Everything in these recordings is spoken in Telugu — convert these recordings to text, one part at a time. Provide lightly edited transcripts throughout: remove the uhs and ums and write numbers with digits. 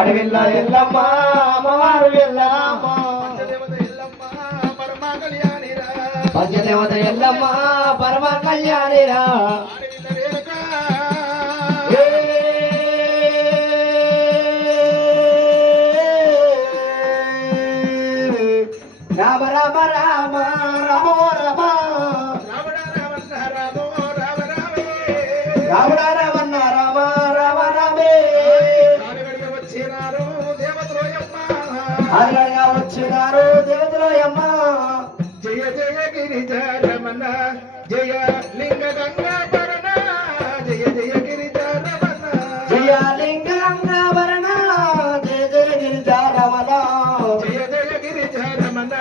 ఆడవిల్ల ఎల్లమ్మ అమ్మవారు ఎల్లమ్మ పంచదేవత ఎల్లమ్మ పరమ కళ్యాణిరా రామ రామ రామ రామో రామ రావణ రావణ రామ రామ రామే అరగా వచ్చినారు దేవతలోయమ్మ జయ జయ గిరిజ రమణ జయ లింగ గంగాభరణ జయ జయ గిరిజ రమణ జయ లింగ గంగాభరణ జయ జయ గిరిజ రమణ జయ జయ గిరిజ రమణ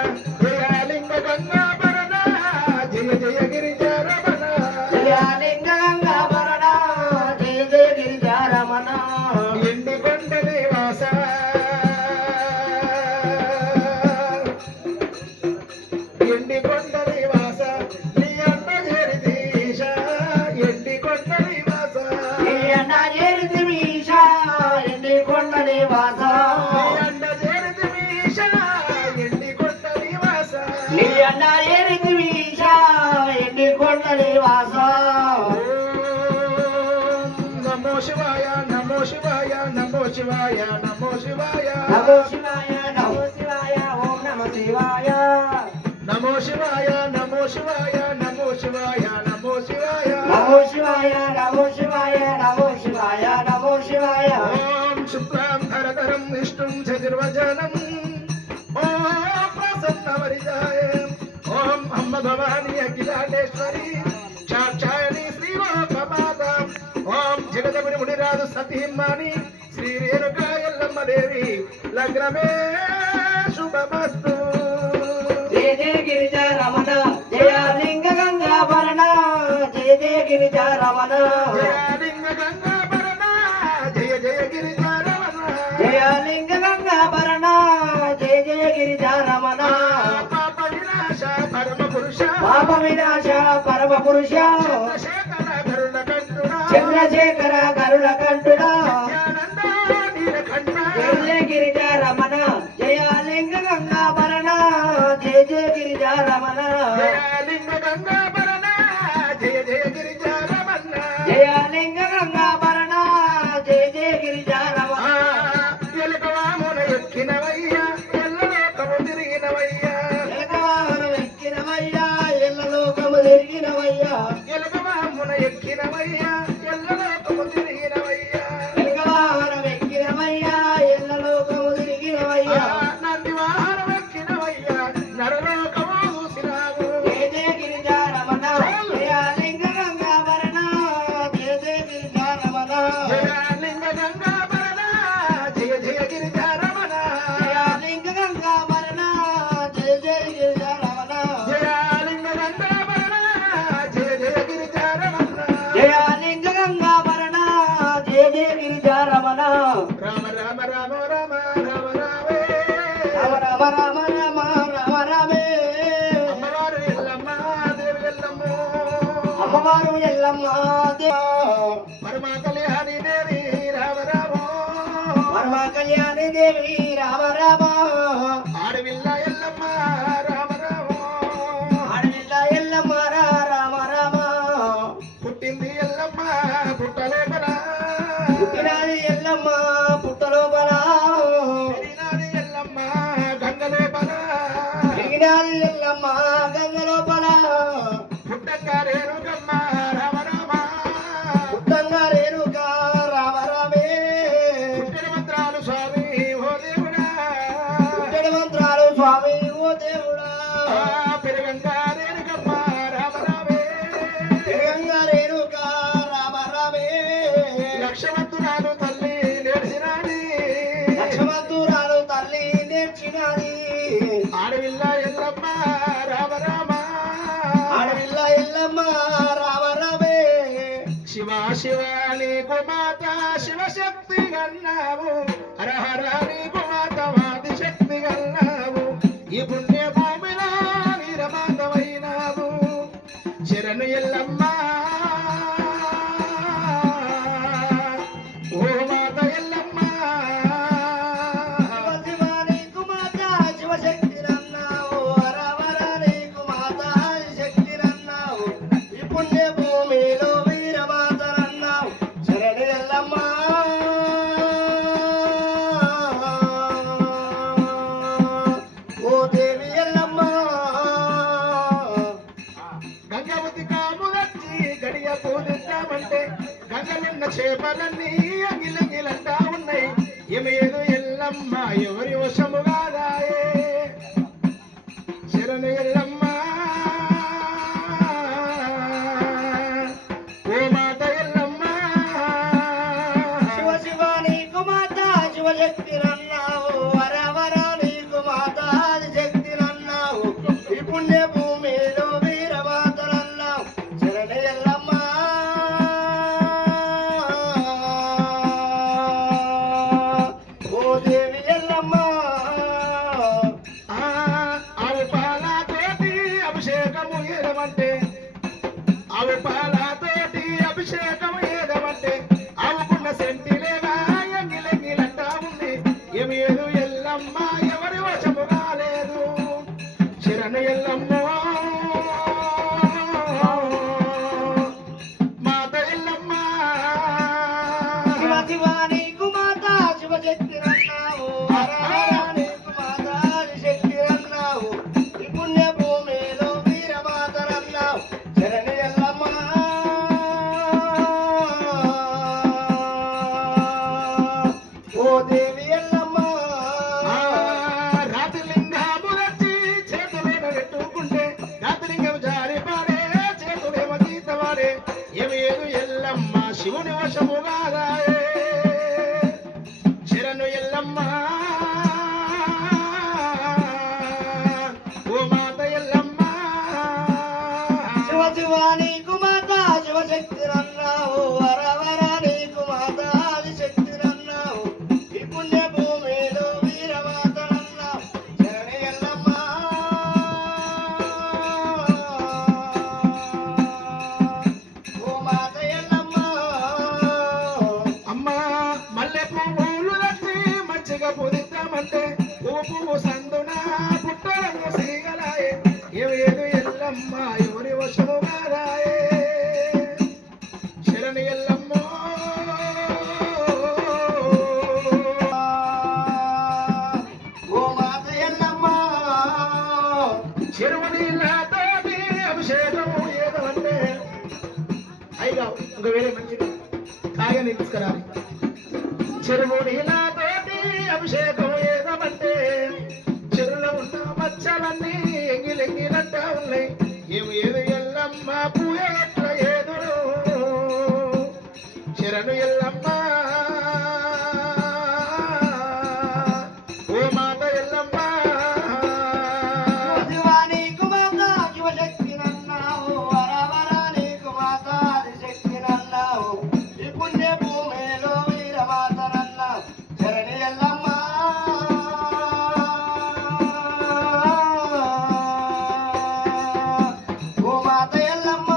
జయ లింగ గంగాభరణ జయ జయ గిరిజ రమణ జయ లింగ గంగాభరణ జయ జయ గిరిజ రమణ ఎండి కొండ నివాస ఎండి కొండ నివాస నీ అన్న చేరితీశ ఎండి కొండ నివాస నీ అన్న చేరితీశ ఎండి కొండ నివాస అండ చేరితీశ ఎండి కొండ నివాస నీ అన్న చేరితీశ ఎండి కొండ నివాస నమో శివాయ నమో శివాయ నమో శివాయ నమో శివాయ నమో శివాయ నమో శివాయ ఓం నమః శివాయ నమో శివాయ నమో శివాయ నమో శివాయ నమో శివాయ నమో శివాయ నమో శివాయ నమో శివాయ నమో శివాయ ఓం శుక్లాం ధరధరం విష్ణుం చతుర్వదనం ఓం ప్రసన్నవరిజాయ ఓం అమ్మ భవాని అఖిలాండేశ్వరి సాక్షాయని శ్రీలోకమాత ఓం జగదముని మునిరాజు సతీమాని శ్రీ రేణుకా ఎల్లమ్మ దేవి లగ్నమే శుభమస్తు జయ జయ గిరిజ రమణ జయ లింగ గంగాభరణ జయ జయ గిరిజ రమణ జయ లింగ గంగాభరణ జయ జయ గిరిజ రమణ జయ లింగ గంగాభరణ జయ జయ గిరిజ రమణ పాప వినాశ పరమ పురుష పాప వినాశ పరమ పురుష శేఖర గరుడ కంఠుడా చంద్రశేఖర గరుడ కంఠుడా నిత్యానంద నీలకంఠ జయ జయ గిరిజ రమణ జయ లింగ గంగాభరణ జయ జయ గిరిజ రమణ జయ లింగ గంగాభరణ జయ జయ గిరిజ రమణ జయ లింగ గంగాభరణ జయ జయ గిరిజ రమణ ఎలుకవామున ఎక్కినవయ్యా ఎల్లలోకము తిరిగినవయ్యా ఎలకవాహనం ఎక్కినవయ్యా ఎల్లలోకము తిరిగినవయ్యా ఎలుకవామున ఎక్కినవయ్యా ఎల్లలోకము తిరిగినవయ్యా ఎలకవాహనం ఎక్కినవయ్యా ఎల్లలోకము తిరిగినవయ్యా నంది వాహనం ఎక్కినవయ్యా నరలోకము చూసినావు జయ జయ గిరిజ రమణ జయ లింగ గంగాభరణ జయ జయ గిరిజ రమణ జయ లింగ గంగాభరణ జయ జయ గిరిజ రమణ జయ లింగ గంగాభరణ జయ జయ గిరిజ రమణ జయ లింగ గంగాభరణ జయ జయ గిరిజ రమణ జయ లింగ గంగాభరణ జయ జయ గిరిజ రమణ రామ రామ రామ రామ రామ రామే రామ రామ రామ రామ రామ రామే అమ్మవారు ఎల్లమ్మ దేవి ఎల్లమ్మ అమ్మవారు ఎల్లమ్మ దేవా పరమ కళ్యాణి దేవి రామ రామ పరమ కళ్యాణి దేవి రామ రామ ఆడవిల్ల ఎల్లమ్మ రామ రామ ఆడవిల్ల ఎల్లమ్మ రామ రామ పుట్టింది ఎల్లమ్మ పుట్టలోపల పుట్టినది ఎల్లమ్మ పుట్టలోపల పెరిగినది ఎల్లమ్మ గంగలోపల పెరిగినది ఎల్లమ్మ గంగలోపల పుట్టక్క రేణుకమ్మ రామ రామ పుట్టంగా రేణుక రామ రామే పుట్టిన మంత్రాలు స్వామి ఓ దేవుడా పుట్టెడు మంత్రాలు స్వామి ఓ దేవుడా పెరగంగా రేణుకమ్మ రామ రామే పెరిగంగా రేణుక రామ రామే లక్షమంతురాలు తల్లి నేర్చినాడి లక్ష్మణురాలు తల్లి నేర్చినది ఆడవిల్ల ఎల్లమ్మ రామ రామ ఆడవిల్ల ఎల్లమ్మ రామ రామే శివ శివ నీకు మాత శివశక్తి గన్నావు హర హర నీకు మాత వాది శక్తి గన్నావు ఈ పుణ్య భూమిలో వీరమాతమైనావు శరణు ఎల్లమ్మ ఓ మాత ఎల్లమ్మ గంగవతి కాములచ్చి గడియ పూజిద్దామంటే గంగలున్న చేపలన్నీ అంగిలంగిలంటా ఉన్నాయి. ఏమేదు ఎల్లమ్మ ఎవరి వశము కాదాయే శరణు ఎల్లమ్మ ఓ మాత ఎల్లమ్మ. శివ శివ నీకు మాత శివశక్తిరన్నావు, వర వర నీకు మాత ఆదిశక్తిరన్నావు, ఈ పుణ్య భూమిలో వీరమాతరన్నావు శరణ ఎల్లమ్మ. ఓ దేవి ఎల్లమ్మ. ఆవు పాలతోటి అభిషేకము ఏదమంటే ఆవు పాలతోటి అభిషేకము ఏదమంటే ఆవుకున్న సెంటిలేవా ఎంగిలంగిలంటా ఉంది. ఏమేదు ఎల్లమ్మ ఎవరి వశము కాలేదు శరణు ఎల్లమ్మ మాత ఎల్లమ్మ. శివ శివ నీకు మాత శివశక్తిరన్నావు, వర వర నీకు మాత ఆదిశక్తిరన్నావు, ఈ పుణ్య భూమిలో వీరమాతరన్నావు శరణ ఎల్లమ్మ. ఓ దేవి ఎల్లమ్మ. రాతిలింగములచ్చి చేతులేమ పెట్టుకుంటే రాతిలింగం జారి పాడే చేతులేమ గీతవాడే. ఏమేదు ఎల్లమ్మ శివుని వశము కాదాయే శరణు ఎల్లమ్మ ఓ మాత ఎల్లమ్మ. శివ శివ నీకు మాత శివశక్తిరన్నావు, వర వర నీకు మాత ఆదిశక్తిరన్నావు, ఈ పుణ్య భూమిలో వీరమాతరన్నావు శరణ ఎల్లమ్మ. ఓ మాత ఎల్లమ్మ. అమ్మ మల్లె పువ్వులు వచ్చి మంచిగా పూజిద్దామంటే పువ్వు సందున పుట్టలను సీగలాయే. ఏమేదు ఎల్లమ్మ ఎవరి వశము కాదాయే శరణు ఎల్లమ్మ. ఓ మాత ఎల్లమ్మ. చెరువు నీళ్ళతోటి అభిషేకము ఏదంటే అయిగా ఒక వేరే మంచిది కాగా తీసుకురాలి. చెరువు నీళ్ళతోటి అభిషేకం ఏదమంటే చెరువులో ఉన్న మచ్చలన్నీ ఎంగిలంగిలంటా ఉన్నాయి. ఏది ఎల్లమ్మ పూజ ఎట్ల ఏదును శరణు ఎల్లమ్మ ఓ మాత ఎల్లమ్మ. శివ నీకు మాత శివశక్తిరన్నావు, వర వర నీకు మాత ఆదిశక్తిరన్నావు, ఈ పుణ్య భూమిలో వీరమాతరన్నావు శరణ ఎల్లమ్మ. ఓ మాత ఎల్లమ్మ.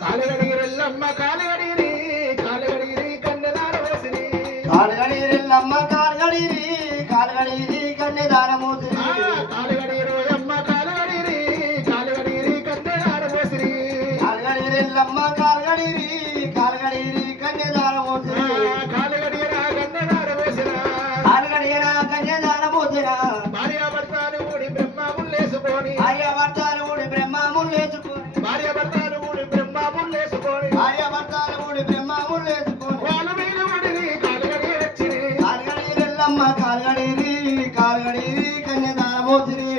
కాలగడిగిరెల్లమ్మ కాలగడిగిరి కాలగడిగిరి కన్నెదార వేసిరి. కాలుగడిరెల్లమ్మ కాలుగడిరి, కాలుగడిరి కన్యదానమూర్తి. కాలగడిరోయమ్మ కాలగడిరి కాలగడిగిరి కన్నెదార వేసిరి. కాలుగడిరెల్లమ్మ కాలుగడిరి, కాలుగడిరి కన్యదానమూర్తి. కాలగడిరా కన్నెదార వేసిన కాలుగడిరా కన్యదానమూర్తిన. భార్యాభర్తలు కూడి బ్రహ్మములేసుకొని భార్యాభర్తలు కూడి బ్రహ్మములేసుకొని, భార్యాభర్తలు కూడి బ్రహ్మములేసుకొని భార్యాభర్తలు కూడి బ్రహ్మములేసుకొని, వాళ్ళు వీళ్ళు ఉడిని కాలగడి వచ్చిరి. కాలుగడిరెల్లమ్మ కాలుగడిరి, కాలుగడిరి కన్యదానమూర్తిని.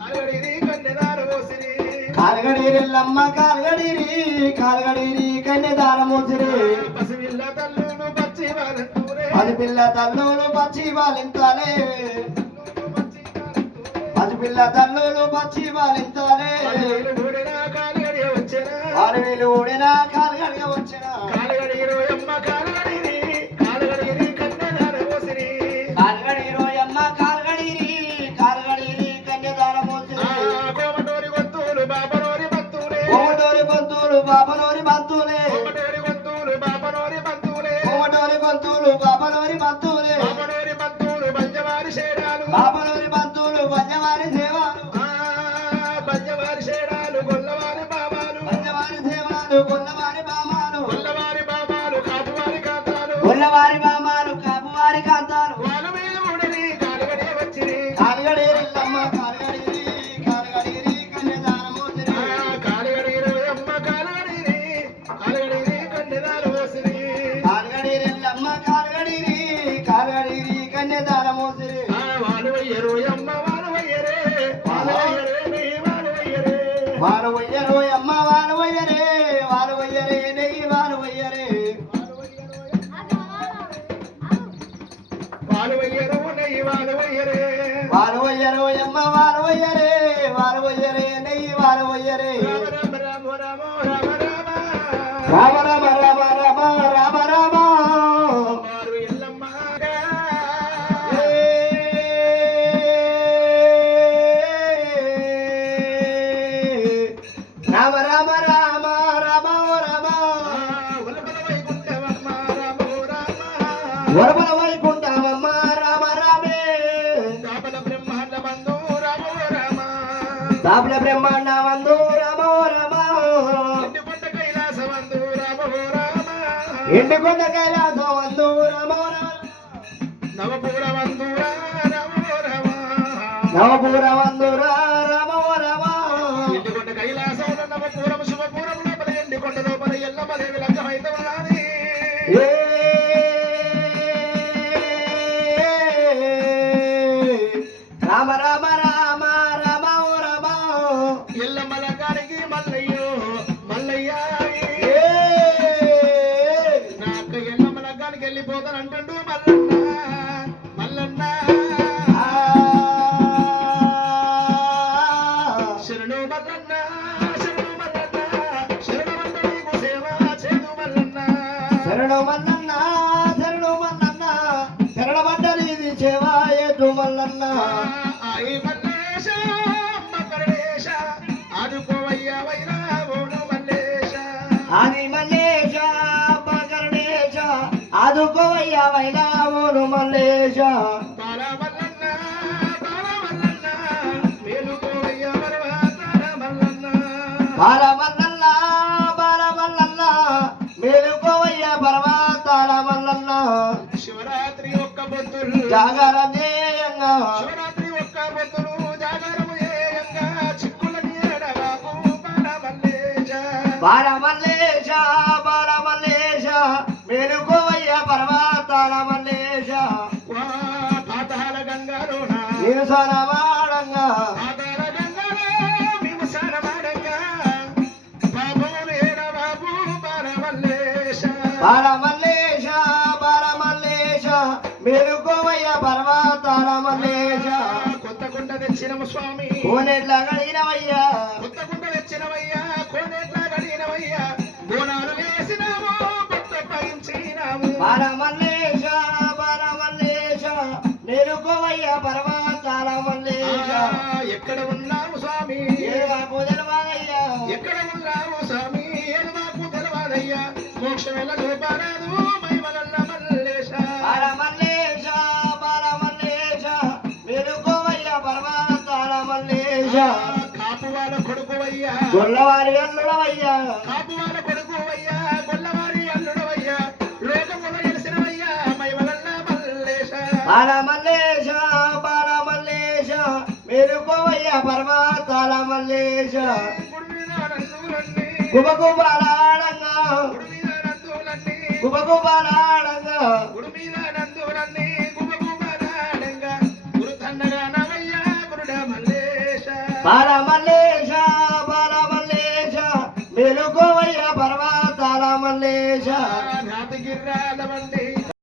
కాలగడిరి కన్నెదార వేసిరి. కాలుగడిరెల్లమ్మ కాలుగడిరి, కాలుగడిరి కన్యదానమూర్తిని. పసిపిల్ల తల్లును పచ్చి వాళ్ళూరే పసిపిల్ల తల్లులు పచ్చి వాలింతాలే, పసిపిల్ల తల్లులు పచ్చి వాలింతాలే. ఊడినా కాలగడి వచ్చేనా అడవిలు ఊడిన కాలుగడిగా వచ్చిన. కాలగడిరోయమ్మ కాలగడిరి కాలగడిరి కన్నెదార వేసిరి. కాలుగడి రోయమ్మ కాలుగడిరి, కాలుగడిరి కన్యదానమూర్తిని. కోమటోరి గొంతులు బాబనోరి బంతులే కోమటోరి గొంతులు బాబనోరి బంతులే, కోమటోరి గొంతులు బాబనోరి బంతులే కోమటోరి గొంతులు బాబనోరి బంతులే, బాబనోరి బంతులు బంజవారి శేరాలు బాబనోరి బంతులు బంజవారి సేవలు, బంజవారి శేరాలు గొల్లవారి బాబాలు బంజవారి సేవలు గొల్లవారి బామాలు, గొల్లవారి వారవయ్యరే వారవయ్యరే నెయ్యి వారవయ్యరే రామ రామ రామ రామ రామ రామ రామ రామ రామ రామ రామ మారు ఎల్లమ్మగా రామ రామ రామ రామ రామ వలపల వైకుంఠమమ్మ రామ రామ వరమల వైకుంఠమమ్మ రామ రామే దాపల బ్రహ్మాండ బంధు రామ రామ దాపుల బ్రహ్మాండ వందు రామ రామ ఎండికొండ కైలాస బంధు రామ రామ ఎండుకొండ కైలాసం వందు రామ రామ నవపూర బంధు రామ రామ నవపూర వందు రామ రామ ఎండికొండ కైలాసం నవపూరం శుభపూరం లోపల ఎండికొండ లోపల ఎల్లమ్మ దేవి లగ్గమైతే ఉన్నది ఏ రామ రామ రామ రామ రామ ఎల్లమ్మ లగ్గానికి మల్లయ్యో మల్లయ్య ఏ నా అక్క ఎల్లమ్మ లగ్గానికి వెళ్ళిపోతానంటుండు మల్లన్న మల్లన్న శరణు మల్లన్న శరణు మల్లన్న శరణమంత నీకు సేవ చేదు మల్లన్న శరణు మల్లన్న శరణు మల్లన్న శరణబడ్డ నీది సేవ ఏదు మల్లన్న ఆయి మల్లేశ మకరణేశ ఆదుకోవయ్యా వైరా ఓను మల్లేశ ఆది మల్లేశ పకరణేశ ఆదుకోవయ్య వైలావోను మల్లేశ బాల మల్లన్న మేలుకోవయ్యా పర్వతాల మల్లన్న బాల మల్లన్న బాల మల్లన్న మేలుకోవయ్య పర్వతాల మల్లన్న శివరాత్రి ఒక్క పొద్దులు జాగరం చేయంగా శివరాత్రి ఒక్క పొద్దులు జాగరము చేయంగా చిక్కుల నీడబాబు బాల మల్లేశ బాల మల్లేశ బాల మల్లేశ మేలుకోవయ్య పర్వతాల మల్లేశ వా పాతాళ గంగాలోన నేను సనవాడంగా పాతాళ గంగలో మేము సారమాడంగా బాబు వేడ బాబు బాల మల్లేశ బాల మల్లేశ బాల మల్లేశ మేలుకోవయ్య పర్వతాల మల్లేశ కొత్త కుండ తెచ్చినము స్వామి కోనెట్ల గడిగినవయ్యా కొత్త కుండ తెచ్చినవయ్యా కోనేట్ల గడిగినవయ్యా బోనాలు వేసినాము కొత్త పయించినాము బాల మల్లేశ మేలుకోవయ్య పర్వతాల మల్లేశ ఎక్కడ ఉన్నాము స్వామి ఏడు మాకు తెలవాలయ్యా ఎక్కడ ఉన్నాము స్వామి ఏది మాకు తెలవాలయ్యా మోక్షం ఎలా చూపారాదు మైమలల్ల మల్లేశ బాల మల్లేశ మేలుకోవయ్య పర్వతాల మల్లేశ కాపు వాళ్ళ కొడుకువయ్యా గొల్లవారి అల్లుడవయ్యా కాపు వాళ్ళ కొడుకువయ్యా గొల్లవారి అల్లుడవయ్యా లోకముల ఎలిసినవయ్యా మైమలల్ల మల్లేశ బాల మల్లేశ మేలుకోవయ్య పర్వతాల మల్లేశ గుడి మీద నందులన్నీ కుబకుబాలాడంగా గుడి మీద నందులన్నీ కుబకుబాలాడంగా గుడి మీద నందులన్నీ గుబగుబలాడంగా గురు తండగా నవయ్యా గురుడ మల్లేశ బాల